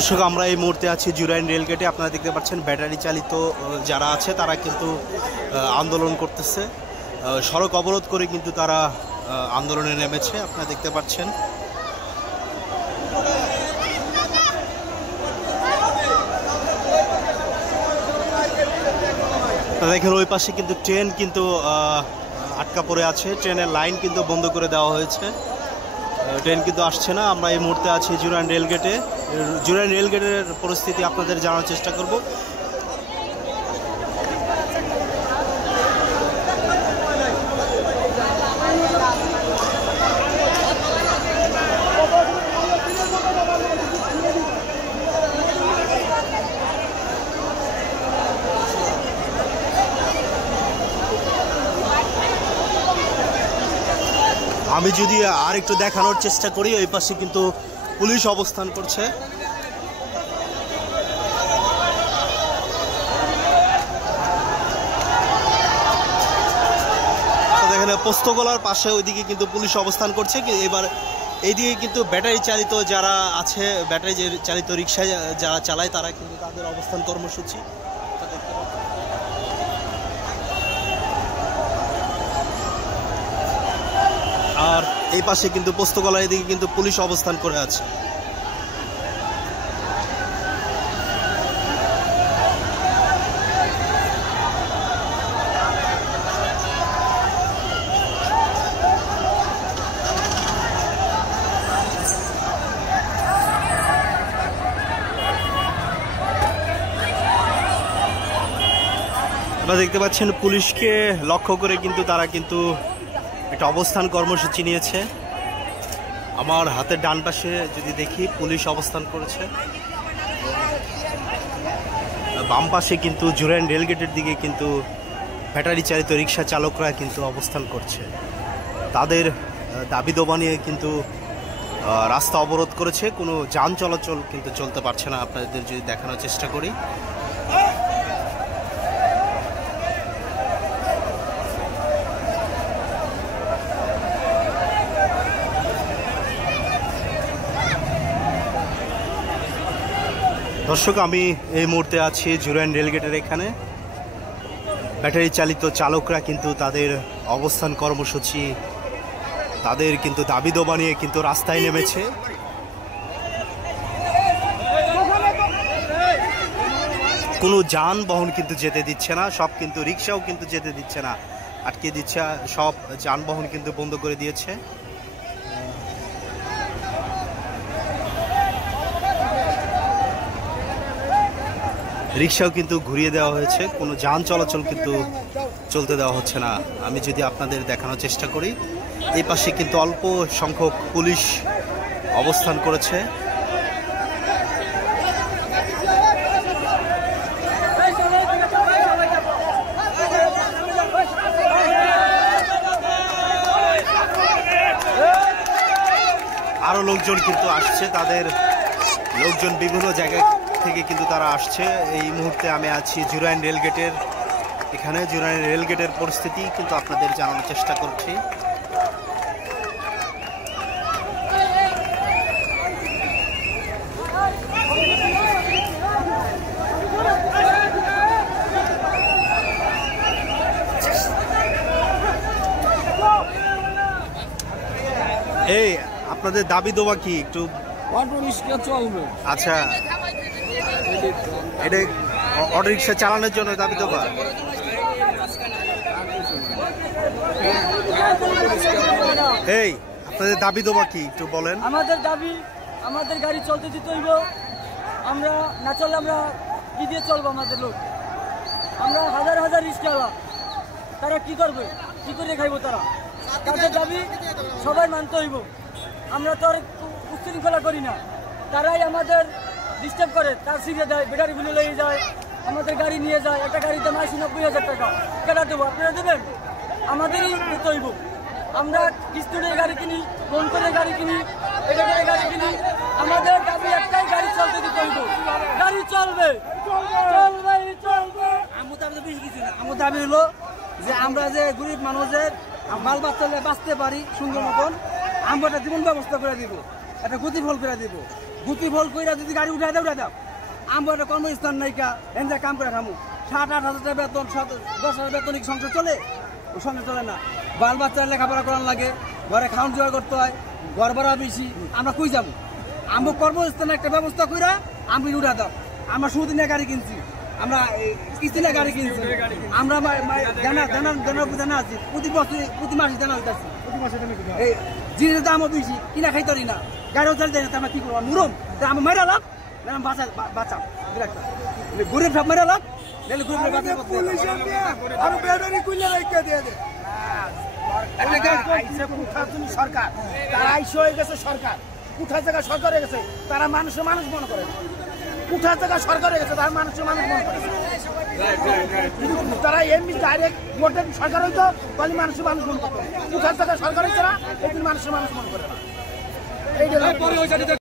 দর্শক, আমরা এই মুহূর্তে আছি জুরাইন রেলগেটে। আপনারা দেখতে পাচ্ছেন ব্যাটারি চালিত যারা আছে তারা কিন্তু আন্দোলন করতেছে, সড়ক অবরোধ করে কিন্তু তারা আন্দোলনে নেমেছে। আপনারা দেখতে পাচ্ছেন দেখেন ওই পাশে কিন্তু ট্রেন কিন্তু আটকা পড়ে আছে, ট্রেনের লাইন কিন্তু বন্ধ করে দেওয়া হয়েছে, ট্রেন কিন্তু আসছে না। আমরা এই মুহূর্তে আছি জুরাইন রেলগেটে। জুরাইন রেলগেটের পরিস্থিতি আপনাদের জানার চেষ্টা করব। আমি যদি আর একটু দেখানোর চেষ্টা করি, ওই পাশে কিন্তু পুলিশ অবস্থান করছে। দেখেন পোস্তগোলার পাশে ওইদিকে কিন্তু পুলিশ অবস্থান করছে। এবার এইদিকে কিন্তু ব্যাটারি চালিত যারা আছে, ব্যাটারি চালিত রিক্সা যারা চালায় তারা কিন্তু তাদের অবস্থান কর্মসূচি। আর এই পাশে কিন্তু পোস্তগোলার এদিকে কিন্তু পুলিশ অবস্থান করে আছে। আপনারা দেখতে পাচ্ছেন পুলিশকে লক্ষ্য করে কিন্তু তারা কিন্তু একটা অবস্থান কর্মসূচি নিয়েছে। আমার হাতের ডান পাশে যদি দেখি পুলিশ অবস্থান করেছে, বাম পাশে কিন্তু জুরাইন রেলগেটের দিকে কিন্তু ব্যাটারি চালিত রিক্সা চালকরা কিন্তু অবস্থান করছে। তাদের দাবি দাবা নিয়ে কিন্তু রাস্তা অবরোধ করেছে, কোনো যান চলাচল কিন্তু চলতে পারছে না। আপনাদের যদি দেখানোর চেষ্টা করি, দর্শক আমি এই মুহূর্তে আছি জুরাইন রেলগেটের এখানে। ব্যাটারি চালিত চালকরা কিন্তু তাদের অবস্থান কর্মসূচি, তাদের কিন্তু দাবি দাবা নিয়ে কিন্তু রাস্তায় নেমেছে। কোনো যানবাহন কিন্তু যেতে দিচ্ছে না, সব কিন্তু রিক্সাও কিন্তু যেতে দিচ্ছে না, আটকে দিচ্ছে, সব যানবাহন কিন্তু বন্ধ করে দিয়েছে। রিক্সাও কিন্তু ঘুরিয়ে দেওয়া হয়েছে, কোনো যান চলাচল কিন্তু চলতে দেওয়া হচ্ছে না। আমি যদি আপনাদের দেখানোর চেষ্টা করি, এই পাশে কিন্তু অল্প সংখ্যক পুলিশ অবস্থান করেছে। আরো লোকজন কিন্তু আসছে, তাদের লোকজন বিভিন্ন জায়গায় থেকে কিন্তু তারা আসছে। এই মুহূর্তে আমি আছি জুরাইন রেলগেটের এখানে। জুরাইন রেলগেটের পরিস্থিতি কিন্তু আপনাদের জানানোর চেষ্টা করছি। এই আপনাদের দাবি দেওয়া কি একটু? আচ্ছা, এটা অটো রিক্সা চালানোর জন্য দাবি দেওয়া। এই আপনাদের দাবি দেওয়া কি একটু বলেন? আমাদের দাবি, আমাদের গাড়ি চলতে দিতে হইব। আমরা না চললে আমরা কি দিয়ে চলবো? আমাদের লোক, আমরা হাজার হাজার রিক্সাওয়ালা, তারা কি করবে, কি করে খাইবো? তাদের দাবি সবাই মানতে হইব। আমরা তো আর উচ্ছৃঙ্খলা করি না, তারাই আমাদের ডিস্টার্ব করে, তার সিরিয়ে দেয়, ব্যাটারিগুলো লেগে যায়, আমাদের গাড়ি নিয়ে যায়। একটা গাড়িতে 90,000 টাকা কেনা দেবো, আপনারা দেবেন? আমাদেরই দিতে হইব। আমরা কিস্তুরের গাড়ি কিনি, ফোন করে গাড়ি কিনি, এটা করে গাড়ি কিনি। আমাদের দাবি একটাই, গাড়ি চলতে দিতে হইব। গাড়ি চলবে, চলবে, চলবে। আমার দাবি হলো যে আমরা যে গরিব মানুষের বাল বাচ্চা বাঁচতে পারি সুন্দর মতন, আমরা একটা জীবন ব্যবস্থা করে দিব, একটা গতিফল করে দিব। গুতি ফল কইরা যদি গাড়ি উঠাই দাও আমরা একটা কর্মস্থান নাইকা এনজা কাম করে খামু 7-8 হাজার বেতন 10,000 বেতন কি সংসার চলে ও সংসার চলে না বাল বাচ্চার লেখাপড়া করার লাগে ঘরে খাওয়ান জোগাড় করতে হয় ঘর ভাড়া বেশি আমরা কই যাবো আমরা কর্মস্থানে একটা ব্যবস্থা কইরা আমি উঠা দাও আমরা সুদিনে গাড়ি কিনছি আমরা কিস্তিনে গাড়ি কিনছি আমরা জানা আছি প্রতি মাসে জানা হইতাছি এই জিনিসের দামও বেশি কিনা খাইতে পারি না গাড়িও চালিয়ে যায় না আমরা কি করবো মুরম আমরা মেরা লাভ বাঁচাও গরিব সব মেরা লাভ সরকার তারা আইসে হয়ে গেছে সরকার কোথায় জায়গা সরকার হয়ে গেছে তারা মানুষের মানুষ মনে করে কোথায় জায়গা সরকার হয়ে গেছে তারা মানুষের মানুষ মনে করে তারা এমনি ডাইরেক্ট ভোটের সরকার হইতো তাহলে মানুষের মানুষ মনে করতো কোথায় জায়গা সরকার হয়েছে না একদিন মানুষের মানুষ মনে করে না এই